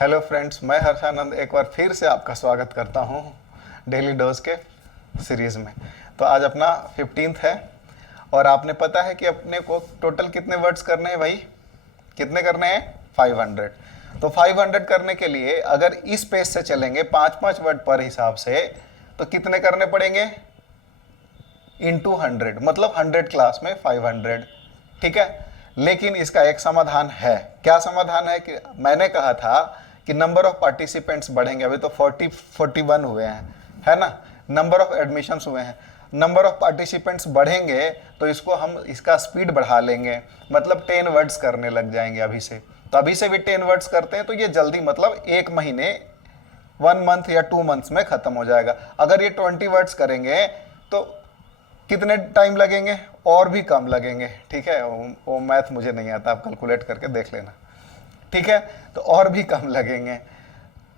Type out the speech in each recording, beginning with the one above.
Hello friends, मैं हर्षानंद एक बार फिर से आपका स्वागत करता हूँ डेली डोज के सीरीज़ में। तो आज अपना 15th है और आपने पता है कि अपने को टोटल कितने वर्ड्स करने हैं भाई? कितने करने हैं? 500। तो 500 करने के लिए अगर इस पेज से चलेंगे 5-5 वर्ड पर हिसाब से तो कितने करने पड़ेंगे? इंटू 100, मतलब 100 क्लास में 500। ठीक है, लेकिन इसका एक समाधान है। क्या समाधान है? कि मैंने कहा था कि नंबर ऑफ पार्टिसिपेंट्स बढ़ेंगे। अभी तो 41 हुए हैं, है ना। नंबर ऑफ एडमिशन्स हुए हैं, नंबर ऑफ पार्टिसिपेंट्स बढ़ेंगे तो इसको हम इसका स्पीड बढ़ा लेंगे, मतलब 10 वर्ड्स करने लग जाएंगे अभी से। तो अभी से भी 10 वर्ड्स करते हैं तो ये जल्दी, मतलब 1 महीने 1 मंथ या 2 मंथ्स में खत्म हो जाएगा। अगर ये 20 वर्ड्स करेंगे तो कितने टाइम लगेंगे? और भी कम लगेंगे। ठीक है, वो मैथ मुझे नहीं आता, आप कैलकुलेट करके देख लेना। ठीक है, तो और भी कम लगेंगे।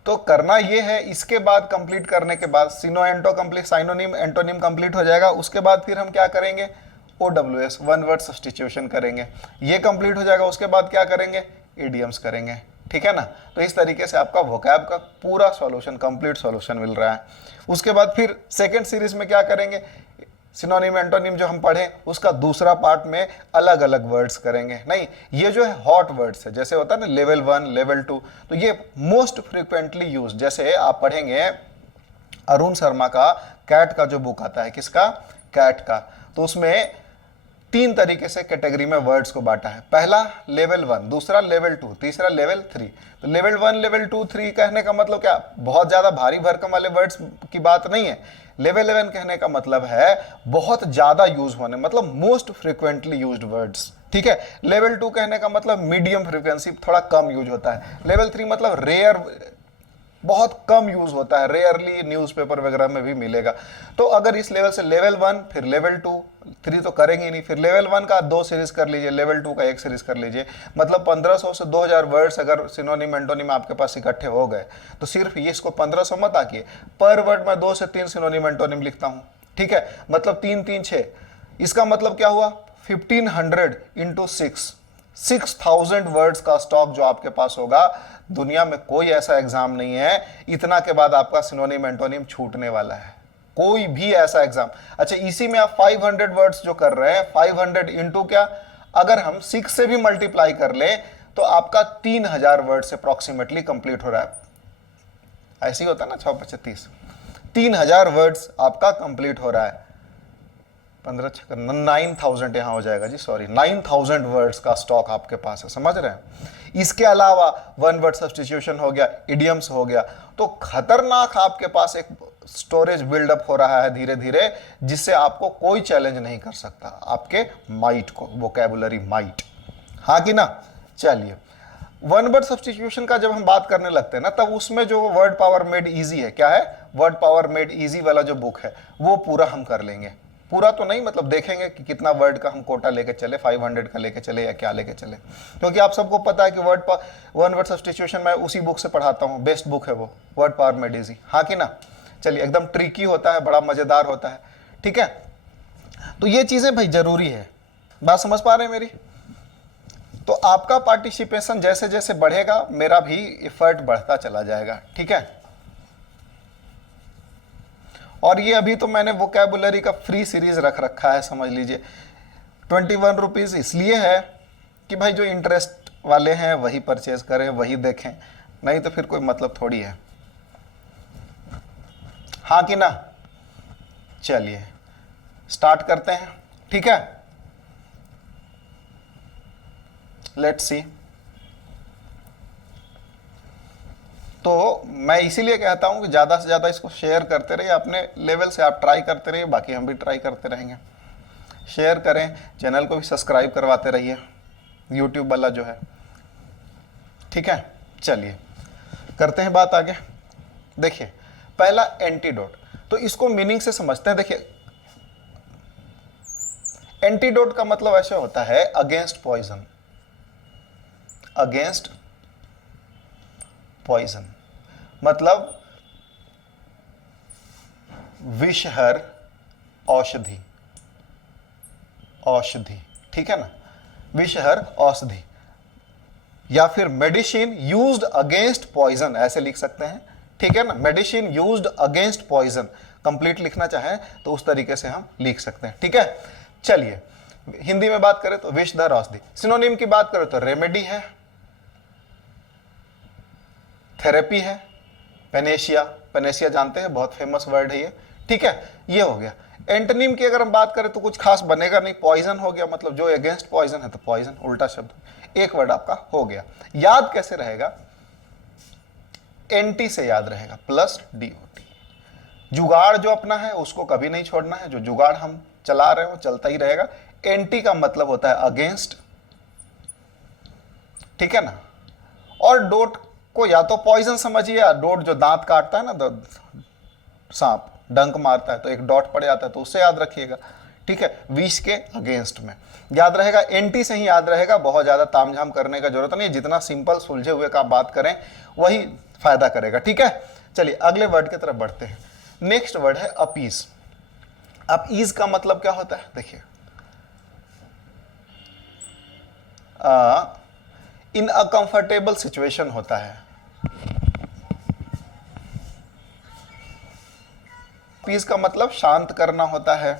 तो करना ये है, इसके बाद कंप्लीट करने के बाद साइनोनिम एंटोनिम कंप्लीट हो जाएगा। उसके बाद फिर हम क्या करेंगे? OWS, वन वर्ड सब्स्टिट्यूशन करेंगे। ये कंप्लीट हो जाएगा, उसके बाद क्या करेंगे? इडियम्स करेंगे। ठीक है ना। तो इस तरीके से आपका वोकैब का पूरा सॉल्यूशन, कंप्लीट सॉल्यूशन मिल रहा है। उसके बाद फिर सेकेंड सीरीज में क्या करेंगे? सिनोनिम एंटोनिम जो हम पढ़े उसका दूसरा पार्ट में अलग अलग वर्ड्स करेंगे। नहीं, ये जो है हॉट वर्ड्स है, जैसे होता है ना लेवल 1, लेवल 2, तो ये मोस्ट फ्रिक्वेंटली यूज। जैसे आप पढ़ेंगे अरुण शर्मा का कैट का जो बुक आता है, किसका? कैट का। तो उसमें 3 तरीके से कैटेगरी में वर्ड्स को बांटा है। पहला लेवल 1, दूसरा लेवल 2, तीसरा लेवल 3। तो लेवल 1, लेवल 2, 3 कहने का मतलब क्या? बहुत ज्यादा भारी भरकम वाले वर्ड्स की बात नहीं है। लेवल 11 कहने का मतलब है बहुत ज्यादा यूज होने, मतलब मोस्ट फ्रिक्वेंटली यूज्ड वर्ड्स। ठीक है। लेवल 2 कहने का मतलब मीडियम फ्रीक्वेंसी, थोड़ा कम यूज होता है। लेवल 3 मतलब रेयर, बहुत कम यूज होता है, रेयरली न्यूज़पेपर वगैरह में भी मिलेगा। तो अगर इस लेवल से लेवल 1, फिर लेवल 2, 3 तो करेंगे नहीं, फिर लेवल 1 का 2 सीरीज कर लीजिए, लेवल 2 का 1 सीरीज कर लीजिए। मतलब 1500 से 2000 वर्ड्स अगर सिनोनिम एंटोनिम आपके पास इकट्ठे हो गए तो सिर्फ ये इसको 1500 मत आकिए, पर वर्ड में 2 से 3 सिनोनिम एंटोनिम लिखता हूँ। ठीक है, मतलब 3 3 6। इसका मतलब क्या हुआ? 1500 इंटू 6000 वर्ड्स का स्टॉक जो आपके पास होगा। दुनिया में कोई ऐसा एग्जाम नहीं है इतना के बाद आपका सिनोनिम एंटोनिम छूटने वाला है, कोई भी ऐसा एग्जाम। अच्छा, इसी में आप 500 वर्ड्स जो कर रहे हैं, 500 इंटू क्या, अगर हम 6 से भी मल्टीप्लाई कर ले तो आपका 3000 वर्ड से अप्रोक्सीमेटली कंप्लीट हो रहा है। ऐसे ही होता है ना, 6 25 30, 3000 वर्ड्स आपका कंप्लीट हो रहा है। 15 6 9000 यहां हो जाएगा जी, सॉरी, 9000 वर्ड्स का स्टॉक आपके पास है, समझ रहे हैं। इसके अलावा वन वर्ड सब्स्टिट्यूशन हो गया, इडियम्स हो गया। तो खतरनाक आपके पास एक स्टोरेज बिल्डअप हो रहा है धीरे धीरे, जिससे आपको कोई चैलेंज नहीं कर सकता, आपके माइट को, वोकैबुलरी माइट। हाँ कि ना। चलिए, वन वर्ड सब्स्टिट्यूशन का जब हम बात करने लगते हैं ना, तब उसमें जो वर्ड पावर मेड इजी है, क्या है? वर्ड पावर मेड इजी वाला जो बुक है वो पूरा हम कर लेंगे। पूरा तो नहीं, मतलब देखेंगे कि कितना वर्ड का हम कोटा लेके चले, 500 का लेके चले या क्या लेके चले। क्योंकि आप सबको पता है कि वन वर्ड सब्स्टिट्यूशन मैं उसी बुक से पढ़ाता हूँ, बेस्ट बुक है वो, वर्ड पावर मेड इजी। हाँ कि ना। चलिए, एकदम ट्रिकी होता है, बड़ा मजेदार होता है। ठीक है, तो ये चीजें भाई जरूरी है। बात समझ पा रहे हैं मेरी? तो आपका पार्टिसिपेशन जैसे जैसे बढ़ेगा मेरा भी एफर्ट बढ़ता चला जाएगा। ठीक है। और ये अभी तो मैंने वोकैबुलरी का फ्री सीरीज रख रखा है, समझ लीजिए। 21 रुपीज़ इसलिए है कि भाई जो इंटरेस्ट वाले हैं वही परचेज करें, वही देखें, नहीं तो फिर कोई मतलब थोड़ी है। हाँ कि ना। चलिए स्टार्ट करते हैं। ठीक है, लेट्स सी। तो मैं इसीलिए कहता हूं कि ज़्यादा से ज़्यादा इसको शेयर करते रहिए, अपने लेवल से आप ट्राई करते रहिए, बाकी हम भी ट्राई करते रहेंगे। शेयर करें, चैनल को भी सब्सक्राइब करवाते रहिए, यूट्यूब वाला जो है। ठीक है, चलिए करते हैं बात आगे। देखिए, पहला एंटीडोट, तो इसको मीनिंग से समझते हैं। देखिए, एंटीडोट का मतलब ऐसे होता है अगेंस्ट पॉइजन, अगेंस्ट पॉइजन, मतलब विषहर औषधि, औषधि। ठीक है ना, विषहर औषधि। या फिर मेडिसिन यूज्ड अगेंस्ट पॉइजन, ऐसे लिख सकते हैं, ठीक है ना। Medicine used against poison complete लिखना चाहें तो उस तरीके से हम लिख सकते हैं, ठीक है। चलिए हिंदी में बात करें तो विषधर औषधि। सिनोनिम की बात करें तो रेमेडी है, थेरेपी है, पेनेशिया, पेनेशिया जानते हैं, बहुत फेमस वर्ड है ये, ठीक है, ये हो गया। एंटोनिम की अगर हम बात करें तो कुछ खास बनेगा नहीं, पॉइजन हो गया, मतलब जो अगेंस्ट पॉइजन है तो पॉइजन, उल्टा शब्द, एक वर्ड आपका हो गया। याद कैसे रहेगा, एंटी से याद रहेगा, प्लस डीओटी। जुगाड़ जो अपना है उसको कभी नहीं छोड़ना है, जो जुगाड़ हम चला रहे हो चलता ही रहेगा। एंटी का मतलब होता है अगेंस्ट, ठीक है ना। और डोट को या तो पॉइजन समझिए, या डोट जो दांत काटता है ना, सांप डंक मारता है तो एक डॉट पड़ जाता है, तो उससे याद रखिएगा, ठीक है, विष के अगेंस्ट में याद रहेगा। एंटी से ही याद रहेगा, बहुत ज्यादा तामझाम करने का जरूरत नहीं, जितना सिंपल सुलझे हुए का बात करें वही फायदा करेगा, ठीक है। चलिए अगले वर्ड की तरफ बढ़ते हैं। नेक्स्ट वर्ड है अपीज। अब ईज का मतलब क्या होता है, देखिए, इन अ कंफर्टेबल सिचुएशन होता है। पीस का मतलब शांत करना होता है,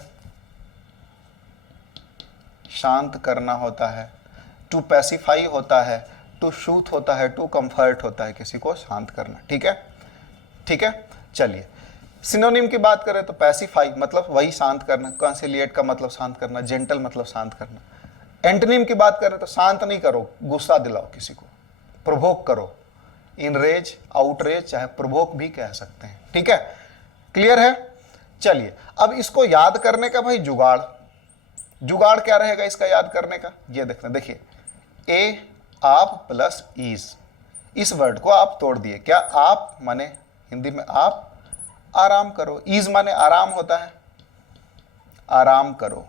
शांत करना होता है, टू पैसिफाई होता है, टू शूथ होता है, टू कंफर्ट होता है, किसी को शांत करना, ठीक है, ठीक है। चलिए सिनोनिम की बात करें तो पैसिफाई मतलब वही शांत करना, कंसिलिएट का मतलब शांत करना, जेंटल मतलब शांत करना। एंटोनिम की बात करें तो शांत नहीं करो, गुस्सा दिलाओ किसी को, प्रोवोक करो, इनरेज, आउटरेज, चाहे प्रोवोक भी कह सकते हैं, ठीक है, क्लियर है। चलिए अब इसको याद करने का भाई जुगाड़, जुगाड़ क्या रहेगा इसका याद करने का, ये देखते हैं, देखिए, ए आप प्लस ईज, इस वर्ड को आप तोड़ दिए, क्या आप माने हिंदी में आप, आराम करो, ईज माने आराम होता है, आराम करो,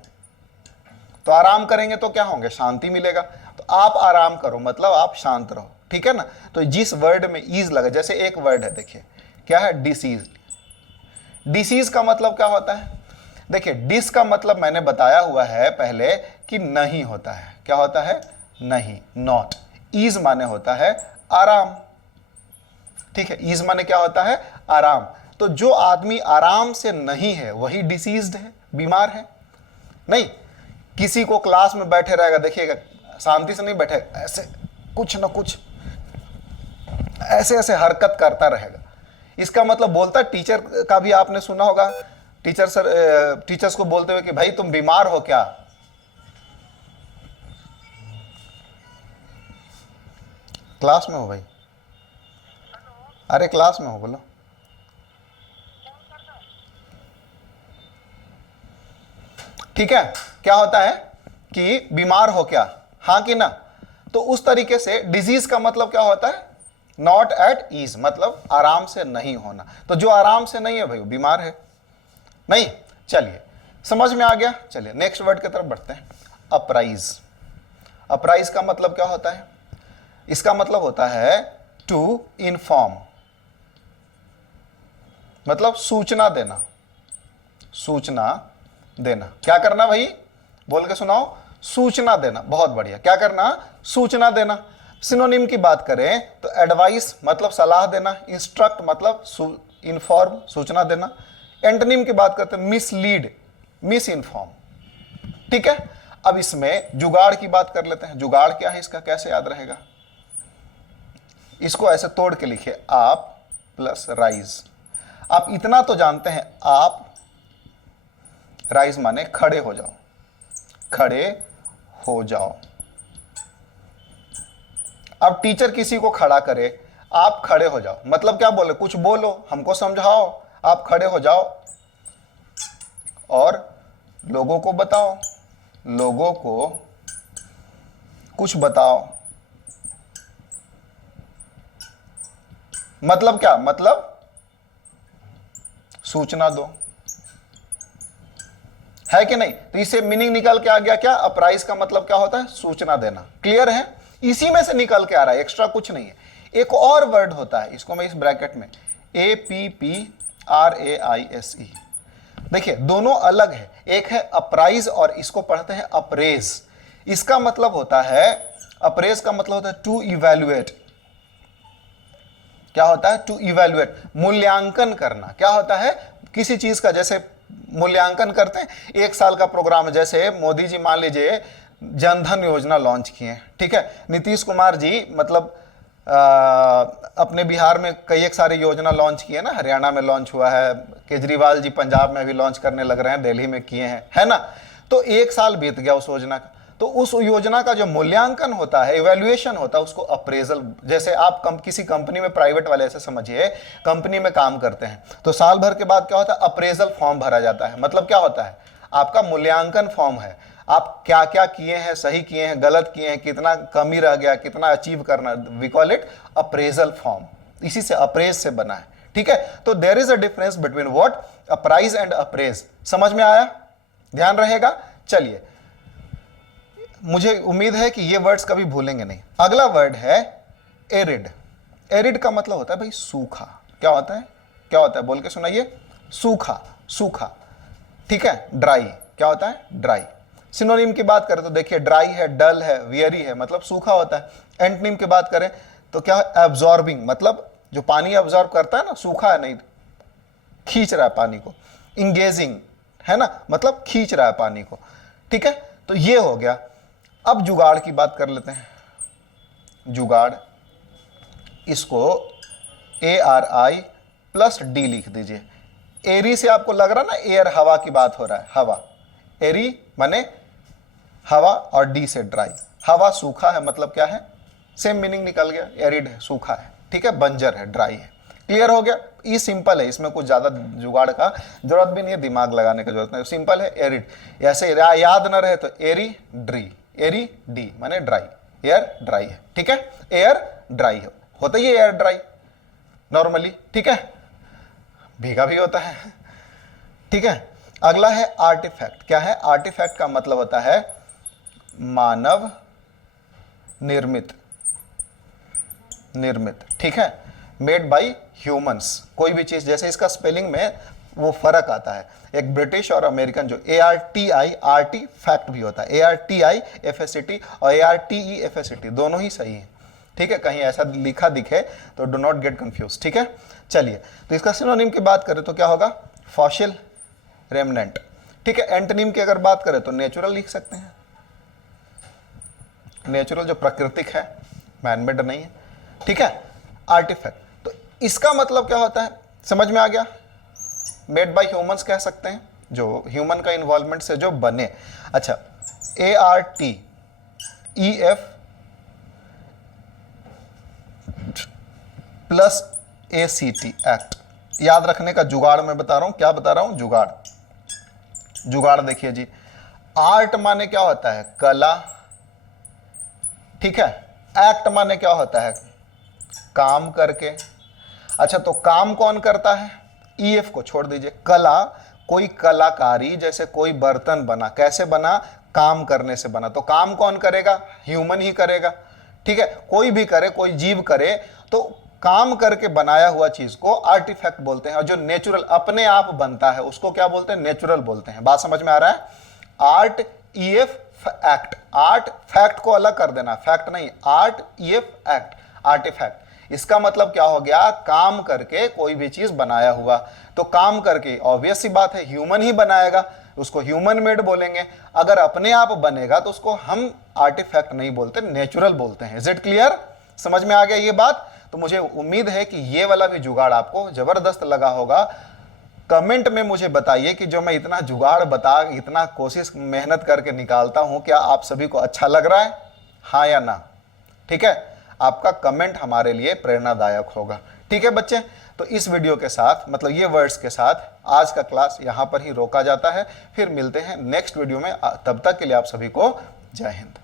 तो आराम करेंगे तो क्या होंगे, शांति मिलेगा, तो आप आराम करो मतलब आप शांत रहो, ठीक है ना। तो जिस वर्ड में ईज लगा, जैसे एक वर्ड है, देखिए क्या है, डिसीज। डिसीज का मतलब क्या होता है, देखिए डिस का मतलब मैंने बताया हुआ है पहले कि नहीं होता है, क्या होता है, नहीं, नॉट। ईज माने होता है आराम, ठीक है, ईज माने क्या होता है, आराम। तो जो आदमी आराम से नहीं है वही डिसीज्ड है, बीमार है। नहीं किसी को क्लास में बैठे रहेगा, देखिएगा शांति से नहीं बैठे, ऐसे कुछ ना कुछ ऐसे ऐसे हरकत करता रहेगा, इसका मतलब बोलता, टीचर का भी आपने सुना होगा, टीचर सर टीचर्स को बोलते हुए कि भाई तुम बीमार हो क्या, क्लास में हो भाई, अरे क्लास में हो, बोलो। ठीक है, क्या होता है कि बीमार हो क्या, हाँ कि ना। तो उस तरीके से डिजीज का मतलब क्या होता है, नॉट एट ईज, मतलब आराम से नहीं होना। तो जो आराम से नहीं है भाई वो बीमार है, नहीं। चलिए समझ में आ गया। चलिए नेक्स्ट वर्ड की तरफ बढ़ते हैं, अपराइज। अपराइज का मतलब क्या होता है, इसका मतलब होता है टू इन्फॉर्म, मतलब सूचना देना, सूचना देना। क्या करना भाई, बोल के सुनाओ, सूचना देना, बहुत बढ़िया। क्या करना, सूचना देना। सिनोनिम की बात करें तो एडवाइस मतलब सलाह देना, इंस्ट्रक्ट मतलब इन्फॉर्म, सूचना देना। एंटोनिम की बात करते हैं मिसलीड, मिस इन्फॉर्म, ठीक है। अब इसमें जुगाड़ की बात कर लेते हैं। जुगाड़ क्या है इसका, कैसे याद रहेगा, इसको ऐसे तोड़ के लिखिए, आप प्लस राइज। आप इतना तो जानते हैं, आप, राइज माने खड़े हो जाओ, खड़े हो जाओ। अब टीचर किसी को खड़ा करे, आप खड़े हो जाओ, मतलब क्या बोले, कुछ बोलो, हमको समझाओ, आप खड़े हो जाओ और लोगों को बताओ, लोगों को कुछ बताओ। मतलब क्या, मतलब सूचना दो, है कि नहीं। तो इसे मीनिंग निकल के आ गया क्या, अपराइज का मतलब क्या होता है, सूचना देना। क्लियर है, इसी में से निकल के आ रहा है, एक्स्ट्रा कुछ नहीं है। एक और वर्ड होता है, इसको मैं इस ब्रैकेट में APPRAISE, देखिए दोनों अलग है, एक है अपराइज और इसको पढ़ते हैं अप्रेज। इसका मतलब होता है अप्रेज का मतलब होता है टू इवैल्यूएट। क्या होता है? टू इवैल्यूएट, मूल्यांकन करना। क्या होता है? किसी चीज का जैसे मूल्यांकन करते हैं, 1 साल का प्रोग्राम, जैसे मोदी जी मान लीजिए जनधन योजना लॉन्च किए, ठीक है, नीतीश कुमार जी मतलब अपने बिहार में कई एक सारी योजना लॉन्च किए ना, हरियाणा में लॉन्च हुआ है, केजरीवाल जी पंजाब में भी लॉन्च करने लग रहे हैं, दिल्ली में किए हैं, है ना। तो 1 साल बीत गया उस योजना का, तो उस योजना का जो मूल्यांकन होता है, इवैल्यूएशन होता है, उसको अप्रेजल। जैसे आप किसी कंपनी में, प्राइवेट वाले ऐसे समझिए, कंपनी में काम करते हैं, तो साल भर के बाद क्या होता है? अप्रेजल फॉर्म भरा जाता है। मतलब क्या होता है? आपका मूल्यांकन फॉर्म है, आप क्या क्या किए हैं, सही किए हैं, गलत किए हैं, कितना कमी रह गया, कितना अचीव करना, we call it appraisal form. इसी से अप्रेज से बना है, ठीक है। तो there is a difference between what? Apprise and appraise. समझ में आया? ध्यान रहेगा। चलिए, मुझे उम्मीद है कि ये वर्ड्स कभी भूलेंगे नहीं। अगला वर्ड है एरिड। एरिड का मतलब होता है भाई सूखा। क्या होता है? क्या होता है? बोल के सुनाइए। सूखा, सूखा, ठीक है। ड्राई, क्या होता है? ड्राई। सिनोनिम की बात करें तो देखिए, ड्राई है, डल है, वियरी है, मतलब सूखा होता है। एंटोनिम की बात करें तो क्या है? एब्जॉर्बिंग, मतलब जो पानी एब्जॉर्ब करता है ना, सूखा है, नहीं खींच रहा है पानी को। इंगेजिंग है ना, मतलब खींच रहा है पानी को, ठीक है। तो ये हो गया। अब जुगाड़ की बात कर लेते हैं। जुगाड़, इसको ARI प्लस D लिख दीजिए। एरी से आपको लग रहा ना एयर, हवा की बात हो रहा है, हवा। एरी माने हवा, और डी से ड्राई। हवा सूखा है, मतलब क्या है? सेम मीनिंग निकल गया। एरिड है, सूखा है, ठीक है, बंजर है, ड्राई है। क्लियर हो गया? ये सिंपल है, इसमें कुछ ज्यादा जुगाड़ का जरूरत भी नहीं है, दिमाग लगाने की जरूरत नहीं, सिंपल है। एरिड, ऐसे याद ना रहे तो एरी ड्री, एरी डी माने ड्राई, एयर ड्राई है, ठीक है। एयर ड्राई है, होता ही एयर ड्राई नॉर्मली, ठीक है, भीगा भी होता है, ठीक है। अगला है आर्टिफैक्ट। क्या है? आर्टिफैक्ट का मतलब होता है मानव निर्मित, निर्मित, ठीक है, मेड बाय ह्यूमंस। कोई भी चीज, जैसे इसका स्पेलिंग में वो फर्क आता है, एक ब्रिटिश और अमेरिकन, जो ARTI फैक्ट भी होता है, ARTI FACT और ARTE FACT दोनों ही सही है, ठीक है। कहीं ऐसा लिखा दिखे तो डू नॉट गेट कंफ्यूज, ठीक है। चलिए, तो इसका सिनोनिम की बात करें तो क्या होगा? फॉसिल, रेमनेंट, ठीक है। एंटोनिम की अगर बात करें तो नेचुरल लिख सकते हैं। नेचुरल जो प्राकृतिक है, मैनमेड नहीं है, ठीक है। आर्टिफैक्ट, तो इसका मतलब क्या होता है? समझ में आ गया? मेड बाय ह्यूमंस कह सकते हैं, जो ह्यूमन का इन्वॉल्वमेंट से जो बने। अच्छा, ARTEF प्लस ACT एक्ट। याद रखने का जुगाड़ मैं बता रहा हूं। क्या बता रहा हूं? जुगाड़। जुगाड़ देखिए जी, आर्ट माने क्या होता है? कला, ठीक है। एक्ट माने क्या होता है? काम करके। अच्छा, तो काम कौन करता है? EF को छोड़ दीजिए। कला, कोई कलाकारी, जैसे कोई बर्तन बना, कैसे बना? काम करने से बना। तो काम कौन करेगा? ह्यूमन ही करेगा, ठीक है। कोई भी करे, कोई जीव करे, तो काम करके बनाया हुआ चीज को आर्टिफैक्ट बोलते हैं। और जो नेचुरल अपने आप बनता है उसको क्या बोलते हैं? नेचुरल बोलते हैं। बात समझ में आ रहा है? Art EF act, art fact को अलग कर देना, फैक्ट नहीं, आर्ट EF एक्ट, आर्टिफैक्ट। इसका मतलब क्या हो गया? काम करके कोई भी चीज बनाया हुआ। तो काम करके ऑब्वियस सी बात है ह्यूमन ही बनाएगा, उसको ह्यूमन मेड बोलेंगे। अगर अपने आप बनेगा तो उसको हम आर्टिफैक्ट नहीं बोलते, नेचुरल बोलते हैं। Is it clear? समझ में आ गया ये बात? तो मुझे उम्मीद है कि ये वाला भी जुगाड़ आपको जबरदस्त लगा होगा। कमेंट में मुझे बताइए कि जो मैं इतना जुगाड़ बता, इतना कोशिश मेहनत करके निकालता हूं, क्या आप सभी को अच्छा लग रहा है? हाँ या ना? ठीक है, आपका कमेंट हमारे लिए प्रेरणादायक होगा। ठीक है बच्चे, तो इस वीडियो के साथ, मतलब ये वर्ड्स के साथ आज का क्लास यहाँ पर ही रोका जाता है। फिर मिलते हैं नेक्स्ट वीडियो में। तब तक के लिए आप सभी को जय हिंद।